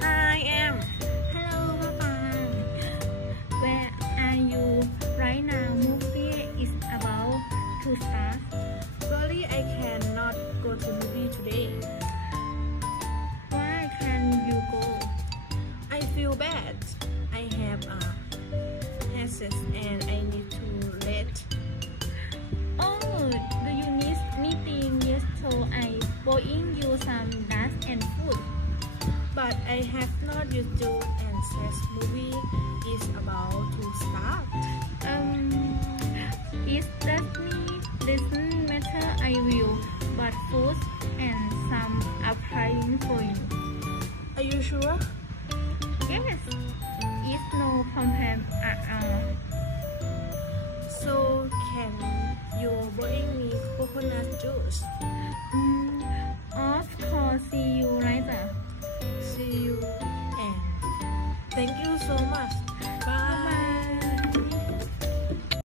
I am. Hello, Papa. Where are you right now? Movie is about to start. Sorry, I cannot go to movie today. Why can't you go? I feel bad. I have a access and I need to let. Oh, do you need meeting? Yes, so I buying you some nuts and food. But I have not YouTube and says movie is about to start. It doesn't matter. I will but food and some applying for you. Are you sure? Yes, it's no problem at all. So can you bring me coconut juice? Of course, see you later. See you and thank you so much.